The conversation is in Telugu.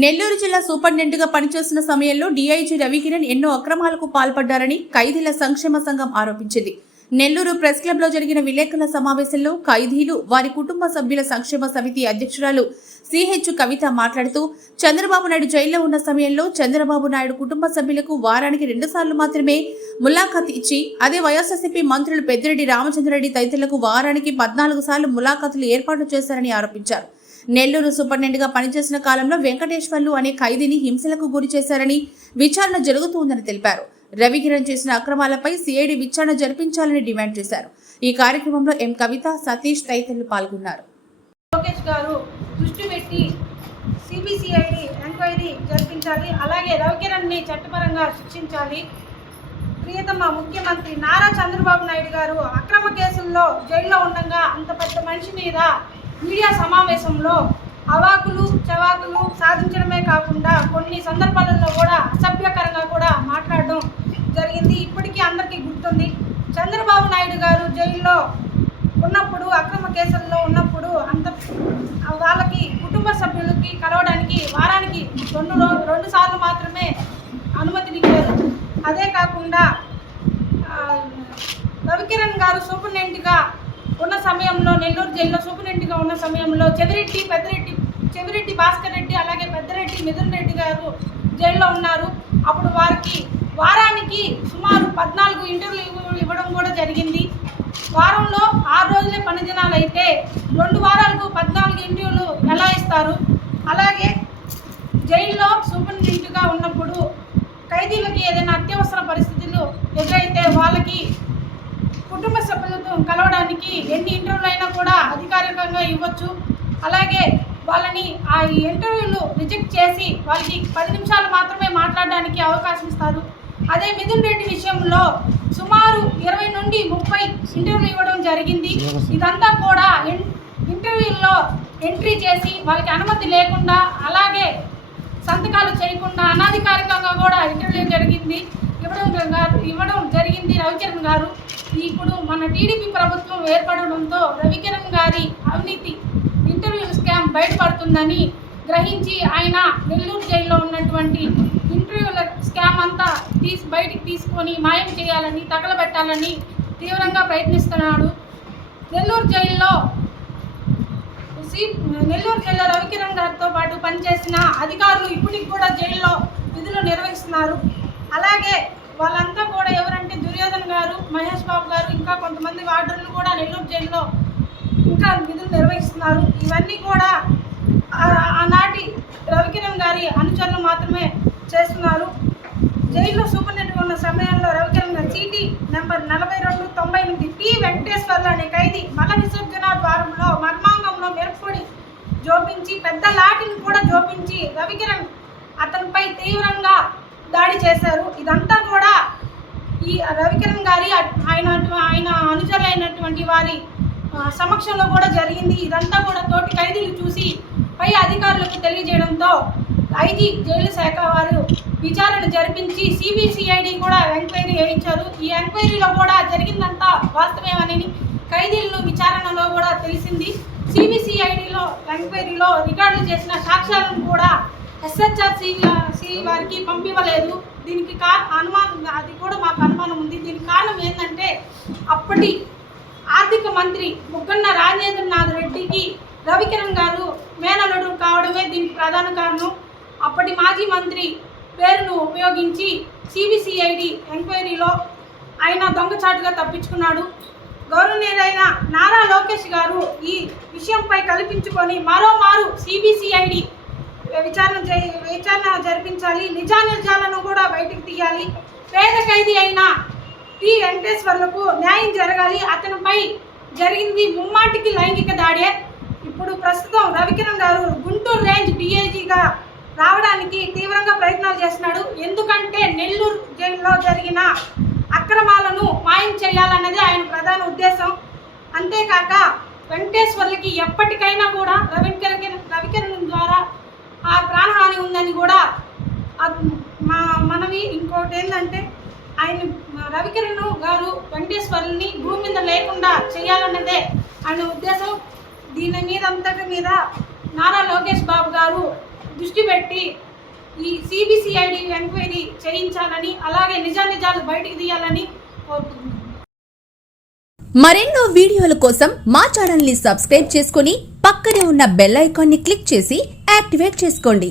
నెల్లూరు జిల్లా సూపరింటెండెంట్గా పనిచేస్తున్న సమయంలో డీఐజీ రవికిరణ్ ఎన్నో అక్రమాలకు పాల్పడ్డారని ఖైదీల సంక్షేమ సంఘం ఆరోపించింది. నెల్లూరు ప్రెస్ క్లబ్లో జరిగిన విలేకరుల సమావేశంలో ఖైదీలు, వారి కుటుంబ సభ్యుల సంక్షేమ సమితి అధ్యక్షురాలు సిహెచ్ కవిత మాట్లాడుతూ, చంద్రబాబు నాయుడు జైల్లో ఉన్న సమయంలో చంద్రబాబు నాయుడు కుటుంబ సభ్యులకు వారానికి 2 సార్లు మాత్రమే ములాఖాత్ ఇచ్చి, అదే వైఎస్ఆర్సీపీ మంత్రులు పెద్దిరెడ్డి రామచంద్రారెడ్డి తదితరులకు వారానికి 14 సార్లు ములాఖాతులు ఏర్పాటు చేశారని ఆరోపించారు. నెల్లూరు సూపరింటెండెంట్గా పనిచేసిన కాలంలో వెంకటేశ్వర్లు అనే ఖైదీని హింసలకు గురి చేశారని విచారణ జరుగుతోందని తెలిపారు. రవికిరణ్ చేసిన అక్రమాలపై సిఐడి విచారణ జరిపించాలని డిమాండ్ చేశారు. ఈ కార్యక్రమంలో ఎం కవిత, సతీష్ తదితరులు పాల్గొన్నారు. లోకేష్ గారు దృష్టి పెట్టి సిబిసిఐడి ఎంక్వైరీ జరిపించాలి, అలాగే రవికిరణ్ని చట్టపరంగా శిక్షించాలి. ప్రియతమ ముఖ్యమంత్రి నారా చంద్రబాబు నాయుడు గారు అక్రమ కేసుల్లో జైల్లో ఉండగా అంత పెద్ద మనిషి మీద మీడియా సమావేశంలో అవాకులు చవాకులు సాధించడమే కాకుండా కొన్ని సందర్భాలలో కూడా అసభ్యకరంగా కూడా మాట్లాడడం జరిగింది. ఇప్పటికీ అందరికీ గుర్తుంది. చంద్రబాబు నాయుడు గారు జైల్లో ఉన్నప్పుడు, అక్రమ కేసుల్లో ఉన్నప్పుడు వాళ్ళకి కుటుంబ సభ్యులకి కలవడానికి వారానికి 2 సార్లు మాత్రమే అనుమతినిచ్చారు. అదే కాకుండా రవికిరణ్ గారు సూపరింటెండెంట్గా ఉన్న సమయంలో, నెల్లూరు జైల్లో సూపరింటెండెంట్గా ఉన్న సమయంలో చెవిరెడ్డి భాస్కర్ రెడ్డి, అలాగే పెద్దరెడ్డి మిథున్ రెడ్డి గారు జైల్లో ఉన్నారు. అప్పుడు వారికి వారానికి సుమారు 14 ఇంటర్వ్యూలు ఇవ్వడం కూడా జరిగింది. వారంలో 6 రోజులే పని దినాలు అయితే 2 వారాలకు 14 ఇంటర్వ్యూలు ఎలా ఇస్తారు? అలాగే జైల్లో సూపరింటెండెంట్గా ఉన్నప్పుడు ఖైదీలకి ఏదైనా అత్యవసర పరిస్థితులు ఎదురైతే వాళ్ళకి కుటుంబ సభ్యులతో కలవడానికి ఎన్ని ఇంటర్వ్యూలు అయినా కూడా అధికారికంగా ఇవ్వచ్చు. అలాగే వాళ్ళని ఆ ఇంటర్వ్యూలు రిజెక్ట్ చేసి వాళ్ళకి 10 నిమిషాలు మాత్రమే మాట్లాడడానికి అవకాశం ఇస్తారు. అదే మిథున్ రెడ్డి విషయంలో సుమారు 20 నుండి 30 ఇంటర్వ్యూలు ఇవ్వడం జరిగింది. ఇదంతా కూడా ఇంటర్వ్యూల్లో ఎంట్రీ చేసి వాళ్ళకి అనుమతి లేకుండా, అలాగే సంతకాలు చేయకుండా అనాధికారికంగా కూడా ఇంటర్వ్యూ ఇవ్వడం జరిగింది రవికిరణ్ గారు. ఇప్పుడు మన టీడీపీ ప్రభుత్వం ఏర్పడడంతో రవికిరణ్ గారి అవినీతి ఇంటర్వ్యూ స్కామ్ బయటపడుతుందని గ్రహించి ఆయన నెల్లూరు జైల్లో ఉన్నటువంటి ఇంటర్వ్యూల స్కామ్ అంతా బయటికి తీసుకొని మాయం చేయాలని, తగలబెట్టాలని తీవ్రంగా ప్రయత్నిస్తున్నాడు. నెల్లూరు జైల్లో రవికిరణ్ గారితో పాటు పనిచేసిన అధికారులు ఇప్పటికి కూడా జైల్లో విధులు నిర్వహిస్తున్నారు. అలాగే వాళ్ళంతా కూడా ఎవరంటే దుర్యోధన్ గారు, మహేష్ బాబు గారు, ఇంకా కొంతమంది వార్డర్లు కూడా నెల్లూరు జైల్లో ఇంకా విధులు నిర్వహిస్తున్నారు. ఇవన్నీ కూడా ఆనాటి రవికిరణ్ గారి అనుచరులు మాత్రమే చేస్తున్నారు. జైల్లో సూపరింటెండెంట్గా ఉన్న సమయంలో రవికిరణ్ గారి చీటీ నెంబర్ 4298 పి వెంకటేశ్వర్లు అనే ఖైదీ మల విసర్జన ద్వారంలో మర్మాంగంలో మెరుపుడి జోపించి, పెద్ద లాఠీని కూడా జోపించి రవికిరణ్ అతనిపై తీవ్రంగా దాడి చేశారు. ఇదంతా కూడా ఈ రవికిరణ్ గారి ఆయన అనుచరులైనటువంటి వారి సమక్షంలో కూడా జరిగింది. ఇదంతా కూడా తోటి ఖైదీలు చూసి పై అధికారులకు తెలియజేయడంతో ఐజీ జైలు శాఖ వారు విచారణ జరిపించి సిబిసిఐడి కూడా ఎంక్వైరీ చేయించారు. ఈ ఎంక్వైరీలో కూడా జరిగిందంతా వాస్తవమేనని ఖైదీలను విచారణలో కూడా తెలిసింది. సిబిసిఐడిలో ఎంక్వైరీలో రికార్డులు చేసిన సాక్ష్యాలను కూడా SHRC వారికి పంపివ్వలేదు. దీనికి అనుమానం, అది కూడా మాకు అనుమానం ఉంది. దీనికి కారణం ఏంటంటే అప్పటి ఆర్థిక మంత్రి ముగ్గన్న రాజేంద్రనాథ్ రెడ్డికి రవికిరణ్ గారు మేనలుడు కావడమే దీనికి ప్రధాన కారణం. అప్పటి మాజీ మంత్రి పేరును ఉపయోగించి సిబిసిఐడి ఎంక్వైరీలో ఆయన దొంగచాటుగా తప్పించుకున్నాడు. గౌరవనీయులైన నారా లోకేష్ గారు ఈ విషయంపై కల్పించుకొని మరోమారు సిబిసిఐడి విచారణ జరిపించాలి, నిజానిజాలను కూడా బయటికి తీయాలి. పేద ఖైదీ అయిన టి వెంకటేశ్వర్లకు న్యాయం జరగాలి. అతనిపై జరిగింది ముమ్మాటికి లైంగిక దాడే. ఇప్పుడు ప్రస్తుతం రవికిరణ్ గారు గుంటూరు రేంజ్ డిఐజీగా రావడానికి తీవ్రంగా ప్రయత్నాలు చేస్తున్నాడు. ఎందుకంటే నెల్లూరు జైల్లో జరిగిన అక్రమాలను మాయం చేయాలన్నది ఆయన ప్రధాన ఉద్దేశం. అంతేకాక వెంకటేశ్వర్లకి ఎప్పటికైనా కూడా రవికిరణ్ ద్వారా ఆ ప్రాణహాని ఉందని కూడా మనవి. ఇంకోటి ఏంటంటే ఆయన రవికిరణ్ గారు వెంకటేశ్వర్ని భూమి మీద లేకుండా చేయాలన్నదే ఆయన ఉద్దేశం. దీని మీద అంతటి మీద నారా లోకేష్ బాబు గారు దృష్టి పెట్టి ఈ సిబిసిఐడి ఎంక్వైరీ చేయించాలని, అలాగే నిజాలు బయటికి తీయాలని కోరుకుంటున్నాను. మరెన్నో వీడియోల కోసం మా ఛానల్ ని సబ్స్క్రైబ్ చేసుకుని పక్కనే ఉన్న బెల్ ఐకాన్ ని క్లిక్ చేసి యాక్టివేట్ చేసుకోండి.